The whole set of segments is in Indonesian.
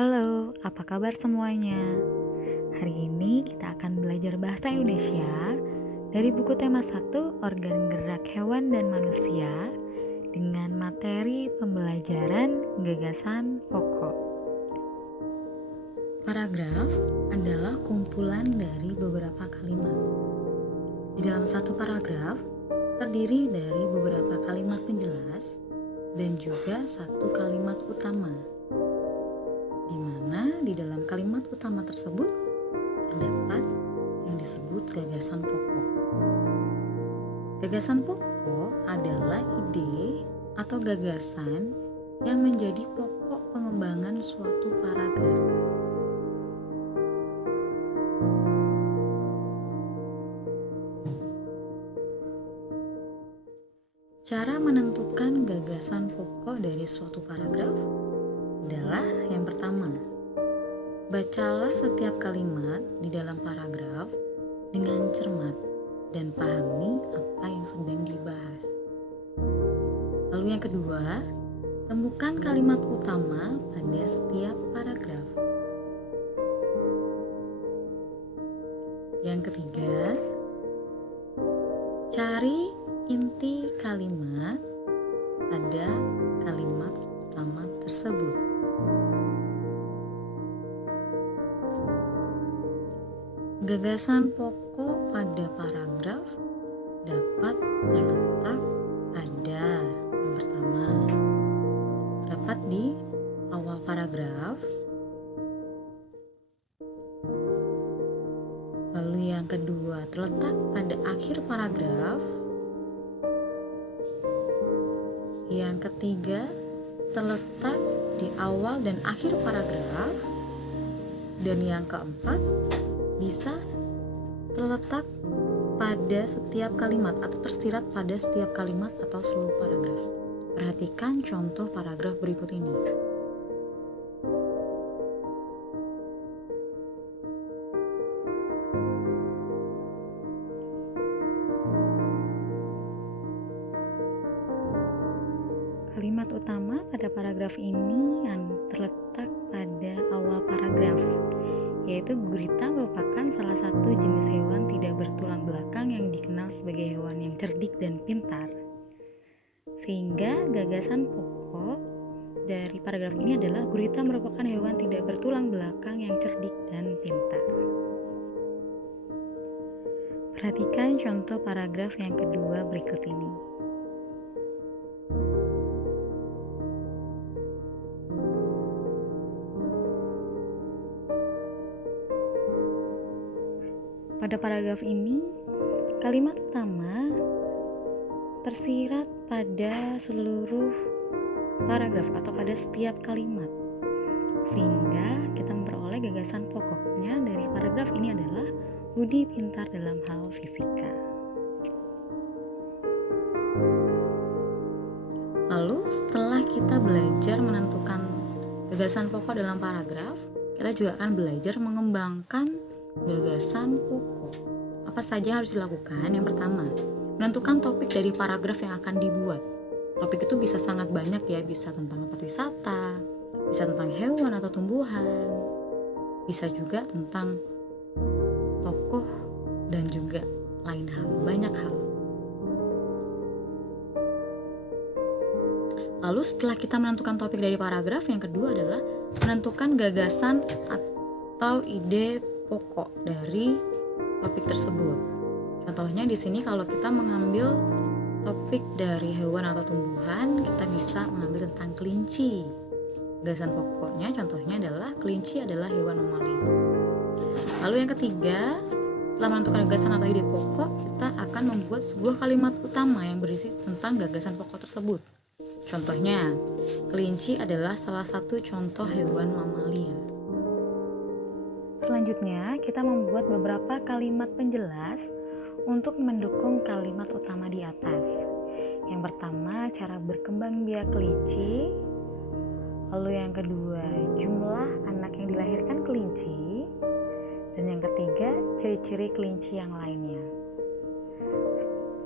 Halo, apa kabar semuanya? Hari ini kita akan belajar bahasa Indonesia dari buku tema 1 Organ Gerak Hewan dan Manusia dengan materi pembelajaran gagasan pokok. Paragraf adalah kumpulan dari beberapa kalimat. Di dalam satu paragraf terdiri dari beberapa kalimat penjelas dan juga satu kalimat utama, di mana di dalam kalimat utama tersebut terdapat yang disebut gagasan pokok. Gagasan pokok adalah ide atau gagasan yang menjadi pokok pengembangan suatu paragraf. Cara menentukan gagasan pokok dari suatu paragraf adalah yang pertama, bacalah setiap kalimat di dalam paragraf dengan cermat dan pahami apa yang sedang dibahas. Lalu yang kedua, temukan kalimat utama pada setiap paragraf. Yang ketiga, cari inti kalimat pada kalimat utama tersebut. Gagasan pokok pada paragraf dapat terletak pada yang pertama, dapat di awal paragraf, lalu yang kedua terletak pada akhir paragraf, yang ketiga terletak di awal dan akhir paragraf, dan yang keempat bisa terletak pada setiap kalimat atau tersirat pada setiap kalimat atau seluruh paragraf. Perhatikan contoh paragraf berikut ini. Kalimat utama pada paragraf ini yang terletak pada awal paragraf, yaitu gurita merupakan salah satu jenis hewan tidak bertulang belakang yang dikenal sebagai hewan yang cerdik dan pintar. Sehingga gagasan pokok dari paragraf ini adalah gurita merupakan hewan tidak bertulang belakang yang cerdik dan pintar. Perhatikan contoh paragraf yang kedua berikut ini. Pada paragraf ini, kalimat utama tersirat pada seluruh paragraf atau pada setiap kalimat, sehingga kita memperoleh gagasan pokoknya dari paragraf ini adalah Budi pintar dalam hal fisika. Lalu setelah kita belajar menentukan gagasan pokok dalam paragraf, kita juga akan belajar mengembangkan gagasan pokok. Apa saja harus dilakukan? Yang pertama, menentukan topik dari paragraf yang akan dibuat. Topik itu bisa sangat banyak ya, bisa tentang tempat wisata, bisa tentang hewan atau tumbuhan, bisa juga tentang tokoh dan juga lain hal, banyak hal. Lalu setelah kita menentukan topik dari paragraf, yang kedua adalah menentukan gagasan atau ide pokok dari topik tersebut. Contohnya di sini kalau kita mengambil topik dari hewan atau tumbuhan, kita bisa mengambil tentang kelinci. Gagasan pokoknya contohnya adalah kelinci adalah hewan mamalia. Lalu yang ketiga, setelah menentukan gagasan atau ide pokok, kita akan membuat sebuah kalimat utama yang berisi tentang gagasan pokok tersebut. Contohnya, kelinci adalah salah satu contoh hewan mamalia. Selanjutnya, kita membuat beberapa kalimat penjelas untuk mendukung kalimat utama di atas. Yang pertama, cara berkembang biak kelinci. Lalu yang kedua, jumlah anak yang dilahirkan kelinci. Dan yang ketiga, ciri-ciri kelinci yang lainnya.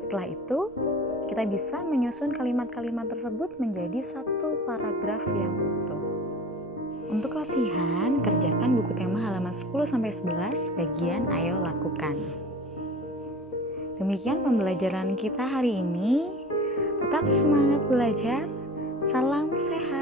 Setelah itu, kita bisa menyusun kalimat-kalimat tersebut menjadi satu paragraf yang utuh. Untuk latihan, kerjakan buku tema halaman 10-11 bagian ayo lakukan. Demikian pembelajaran kita hari ini. Tetap semangat belajar. Salam sehat.